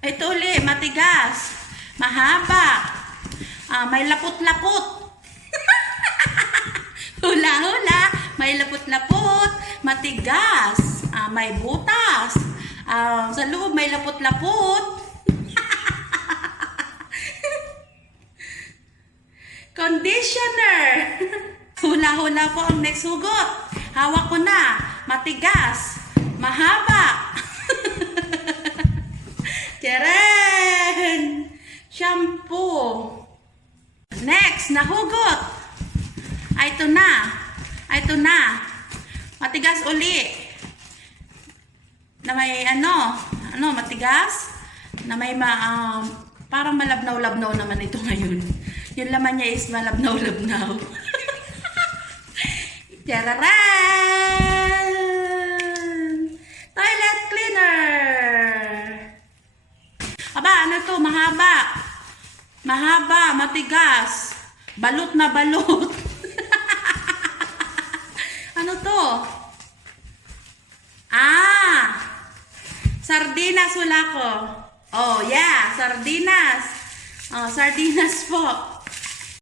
Ito uli, matigas. Mahaba. May lapot-lapot. Hula-hula. May lapot-lapot. Matigas. May butas. Sa loob may lapot-lapot. Conditioner. Hula-hula po ang next hugot. Hawak ko na. Matigas. Mahaba. Teren! Shampoo. Next, nahugot. Ito na. Ito na. Matigas uli. Na may matigas. Na may parang malabnaw-labnaw naman ito ngayon. Yung laman niya is malabnaw-labnaw. Tararan! Toilet cleaner. Aba, ano to? Mahaba. Mahaba, matigas. Balot na balot. Ano to? Sardinas wala ko. Oh, yeah, sardinas. Oh, sardinas po.